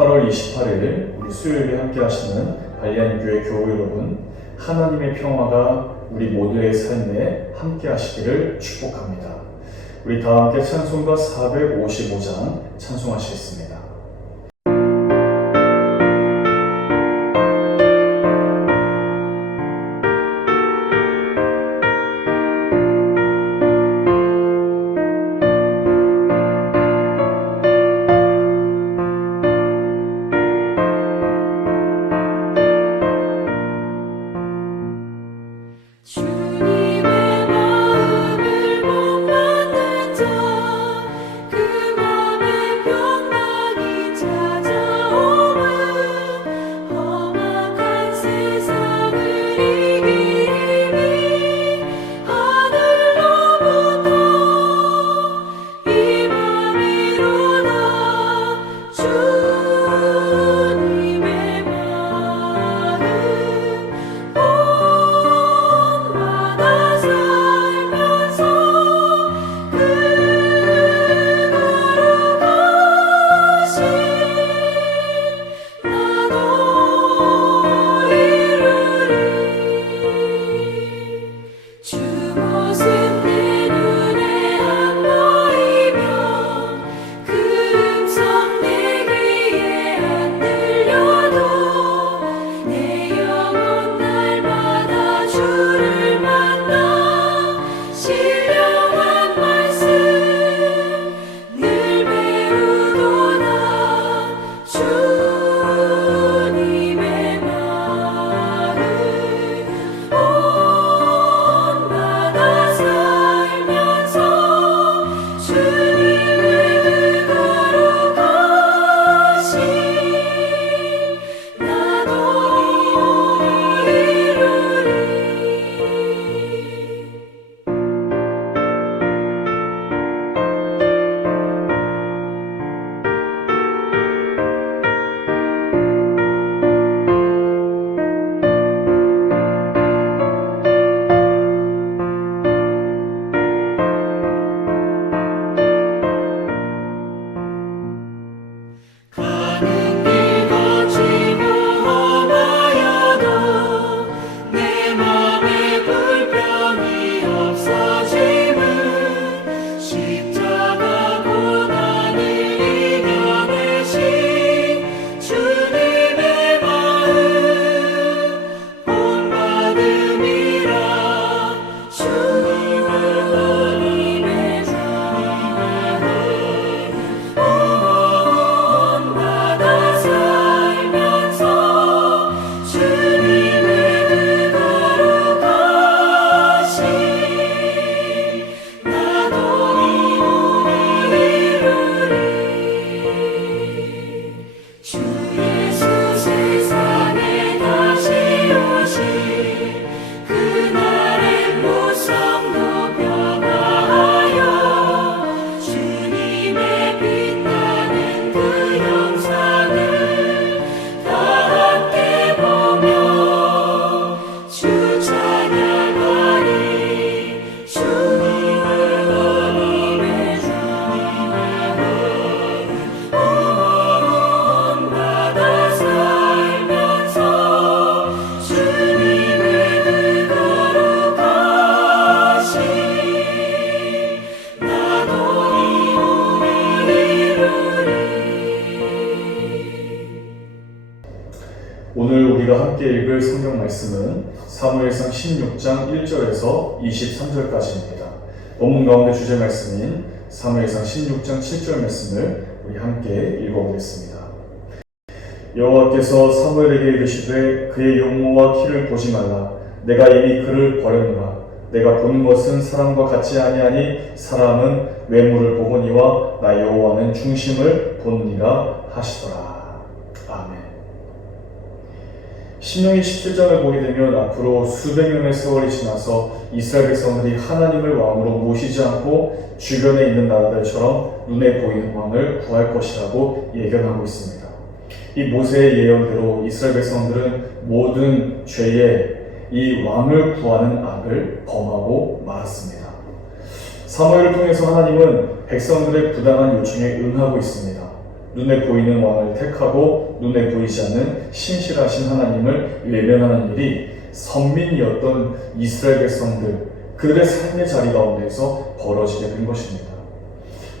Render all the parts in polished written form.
8월 28일 우리 수요일에 함께 하시는 발리안교회 교우 여러분, 하나님의 평화가 우리 모두의 삶에 함께 하시기를 축복합니다. 우리 다 함께 찬송가 455장 찬송하시겠습니다. 오늘 우리가 함께 읽을 성경 말씀은 사무엘상 16장 1절에서 23절까지입니다. 본문 가운데 주제 말씀인 사무엘상 16장 7절 말씀을 우리 함께 읽어보겠습니다. 여호와께서 사무엘에게 이르시되 그의 용모와 키를 보지 말라. 내가 이미 그를 버렸노라. 내가 보는 것은 사람과 같지 아니하니 사람은 외모를 보거니와 나 여호와는 중심을 보느니라 하시더라. 아멘. 신명기 17장을 보게 되면 앞으로 수백 년의 세월이 지나서 이스라엘 백성들이 하나님을 왕으로 모시지 않고 주변에 있는 나라들처럼 눈에 보이는 왕을 구할 것이라고 예견하고 있습니다. 이 모세의 예언대로 이스라엘 백성들은 모든 죄에 이 왕을 구하는 악을 범하고 말았습니다. 사무엘을 통해서 하나님은 백성들의 부당한 요청에 응하고 있습니다. 눈에 보이는 왕을 택하고 눈에 보이지 않는 신실하신 하나님을 외면하는 일이 선민이었던 이스라엘 백성들, 그들의 삶의 자리 가운데에서 벌어지게 된 것입니다.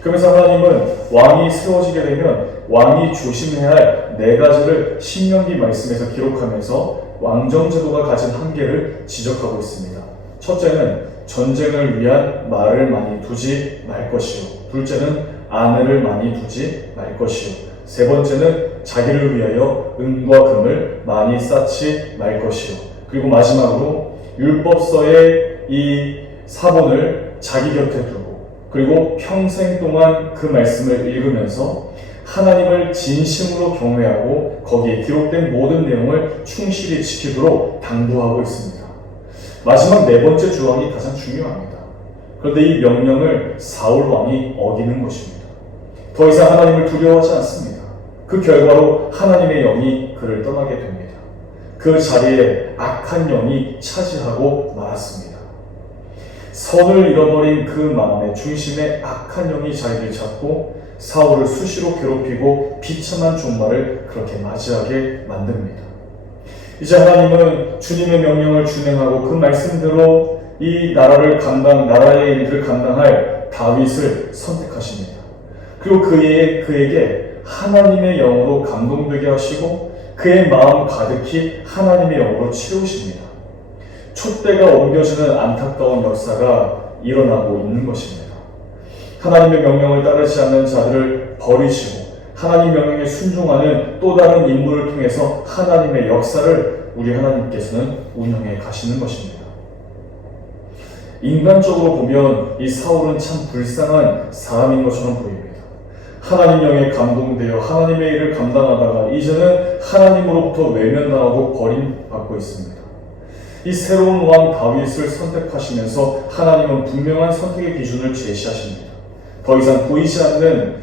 그러면서 하나님은 왕이 세워지게 되면 왕이 조심해야 할 네 가지를 신명기 말씀에서 기록하면서 왕정제도가 가진 한계를 지적하고 있습니다. 첫째는 전쟁을 위한 말을 많이 두지 말 것이요. 둘째는 아내를 많이 두지 말 것이요. 세 번째는 자기를 위하여 은과 금을 많이 쌓지 말 것이요. 그리고 마지막으로 율법서의 이 사본을 자기 곁에 두고 그리고 평생 동안 그 말씀을 읽으면서 하나님을 진심으로 경외하고 거기에 기록된 모든 내용을 충실히 지키도록 당부하고 있습니다. 마지막 네 번째 조항이 가장 중요합니다. 그런데 이 명령을 사울 왕이 어기는 것입니다. 더 이상 하나님을 두려워하지 않습니다. 그 결과로 하나님의 영이 그를 떠나게 됩니다. 그 자리에 악한 영이 차지하고 말았습니다. 선을 잃어버린 그 마음의 중심에 악한 영이 자리를 잡고 사울을 수시로 괴롭히고 비참한 종말을 그렇게 맞이하게 만듭니다. 이제 하나님은 주님의 명령을 준행하고 그 말씀대로 이 나라의 일들을 감당할 다윗을 선택하십니다. 그리고 그에게 하나님의 영으로 감동되게 하시고 그의 마음 가득히 하나님의 영으로 채우십니다. 촛대가 옮겨지는 안타까운 역사가 일어나고 있는 것입니다. 하나님의 명령을 따르지 않는 자들을 버리시고 하나님 명령에 순종하는 또 다른 인물을 통해서 하나님의 역사를 우리 하나님께서는 운영해 가시는 것입니다. 인간적으로 보면 이 사울은 참 불쌍한 사람인 것처럼 보입니다. 하나님 영에 감동되어 하나님의 일을 감당하다가 이제는 하나님으로부터 외면당하고 버림받고 있습니다. 이 새로운 왕 다윗을 선택하시면서 하나님은 분명한 선택의 기준을 제시하십니다. 더 이상 보이지 않는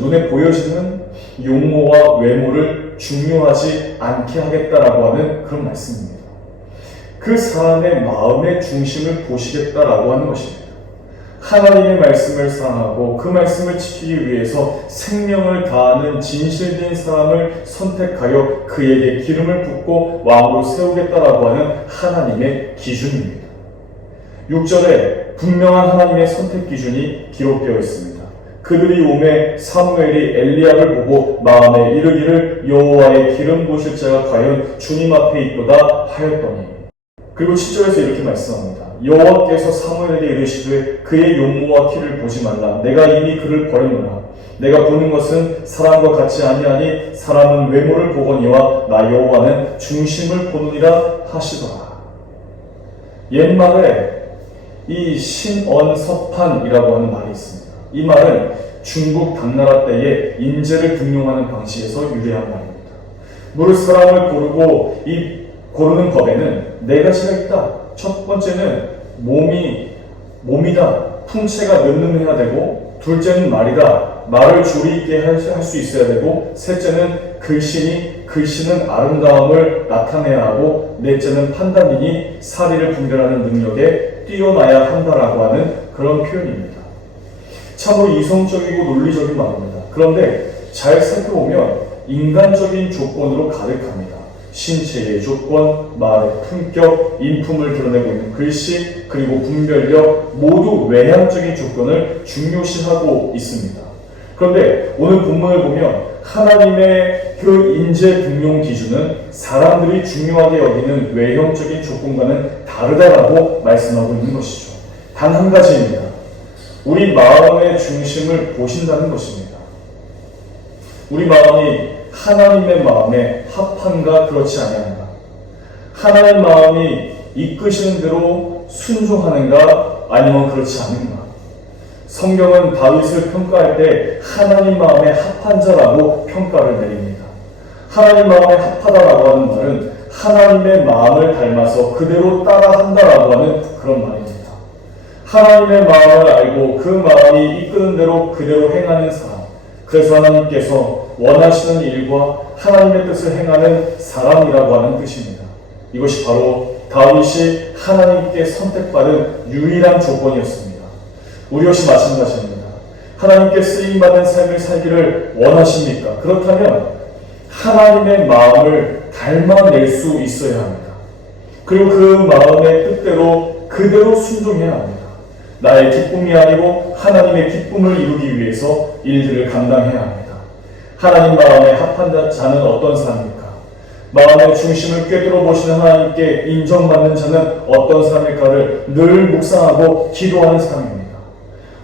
눈에 보여지는 용모와 외모를 중요하지 않게 하겠다라고 하는 그런 말씀입니다. 그 사람의 마음의 중심을 보시겠다라고 하는 것입니다. 하나님의 말씀을 사랑하고 그 말씀을 지키기 위해서 생명을 다하는 진실된 사람을 선택하여 그에게 기름을 붓고 왕으로 세우겠다라고 하는 하나님의 기준입니다. 6절에 분명한 하나님의 선택 기준이 기록되어 있습니다. 그들이 오매 사무엘이 엘리압을 보고 마음에 이르기를 여호와의 기름 부으실 자가 과연 주님 앞에 있도다 하였더니, 그리고 7절에서 이렇게 말씀합니다. 여호와께서 사무엘에게 이르시되 그의 용모와 키를 보지 말라. 내가 이미 그를 버렸노라. 내가 보는 것은 사람과 같지 아니하니 사람은 외모를 보거니와 나 여호와는 중심을 보느니라 하시더라. 옛말에 이 신언서판이라고 하는 말이 있습니다. 이 말은 중국 당나라 때의 인재를 등용하는 방식에서 유래한 말입니다. 모를 사람을 고르는 법에는 네 가지가 있다. 첫 번째는 몸이다. 풍채가 는는해야 되고, 둘째는 말이다. 말을 조리 있게 할 수 있어야 되고, 셋째는 글씨는 아름다움을 나타내야 하고, 넷째는 판단이니 사리를 분별하는 능력에 뛰어나야 한다라고 하는 그런 표현입니다. 참으로 이성적이고 논리적인 말입니다. 그런데 잘 살펴보면 인간적인 조건으로 가득합니다. 신체의 조건, 말의 품격, 인품을 드러내고 있는 글씨, 그리고 분별력 모두 외향적인 조건을 중요시하고 있습니다. 그런데 오늘 본문을 보면 하나님의 그 인재 등용 기준은 사람들이 중요하게 여기는 외형적인 조건과는 다르다라고 말씀하고 있는 것이죠. 단 한 가지입니다. 우리 마음의 중심을 보신다는 것입니다. 우리 마음이 하나님의 마음에 합한가 그렇지 아니한가, 하나님의 마음이 이끄시는 대로 순종하는가 아니면 그렇지 않은가. 성경은 다윗을 평가할 때 하나님 마음에 합한 자라고 평가를 내립니다. 하나님 마음에 합하다라고 하는 말은 하나님의 마음을 닮아서 그대로 따라한다라고 하는 그런 말입니다. 하나님의 마음을 알고 그 마음이 이끄는 대로 그대로 행하는 사람, 그래서 하나님께서 원하시는 일과 하나님의 뜻을 행하는 사람이라고 하는 뜻입니다. 이것이 바로 다윗이 하나님께 선택받은 유일한 조건이었습니다. 우리 역시 마찬가지입니다. 하나님께 쓰임받는 삶을 살기를 원하십니까? 그렇다면 하나님의 마음을 닮아낼 수 있어야 합니다. 그리고 그 마음의 뜻대로 그대로 순종해야 합니다. 나의 기쁨이 아니고 하나님의 기쁨을 이루기 위해서 일들을 감당해야 합니다. 하나님 마음에 합한 자는 어떤 사람입니까? 마음의 중심을 꿰뚫어 보시는 하나님께 인정받는 자는 어떤 사람일까를 늘 묵상하고 기도하는 사람입니다.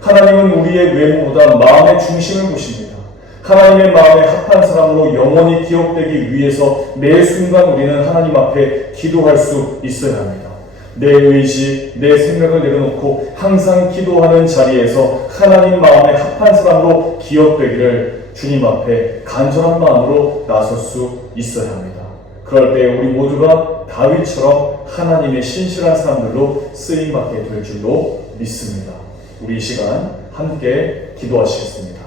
하나님은 우리의 외모보다 마음의 중심을 보십니다. 하나님의 마음에 합한 사람으로 영원히 기억되기 위해서 매 순간 우리는 하나님 앞에 기도할 수 있어야 합니다. 내 의지, 내 생각을 내려놓고 항상 기도하는 자리에서 하나님 마음에 합한 사람으로 기억되기를 주님 앞에 간절한 마음으로 나설 수 있어야 합니다. 그럴 때 우리 모두가 다윗처럼 하나님의 신실한 사람들로 쓰임받게 될 줄로 믿습니다. 우리 이 시간 함께 기도하시겠습니다.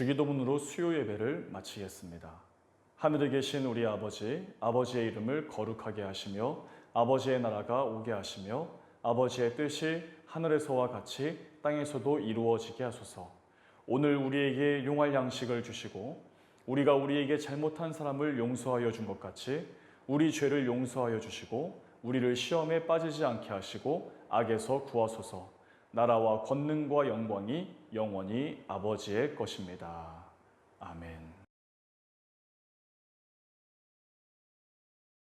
주기도문으로 수요 예배를 마치겠습니다. 하늘에 계신 우리 아버지, 아버지의 이름을 거룩하게 하시며 아버지의 나라가 오게 하시며 아버지의 뜻이 하늘에서와 같이 땅에서도 이루어지게 하소서. 오늘 우리에게 용할 양식을 주시고 우리가 우리에게 잘못한 사람을 용서하여 준 것 같이 우리 죄를 용서하여 주시고 우리를 시험에 빠지지 않게 하시고 악에서 구하소서. 나라와 권능과 영광이 영원히 아버지의 것입니다. 아멘.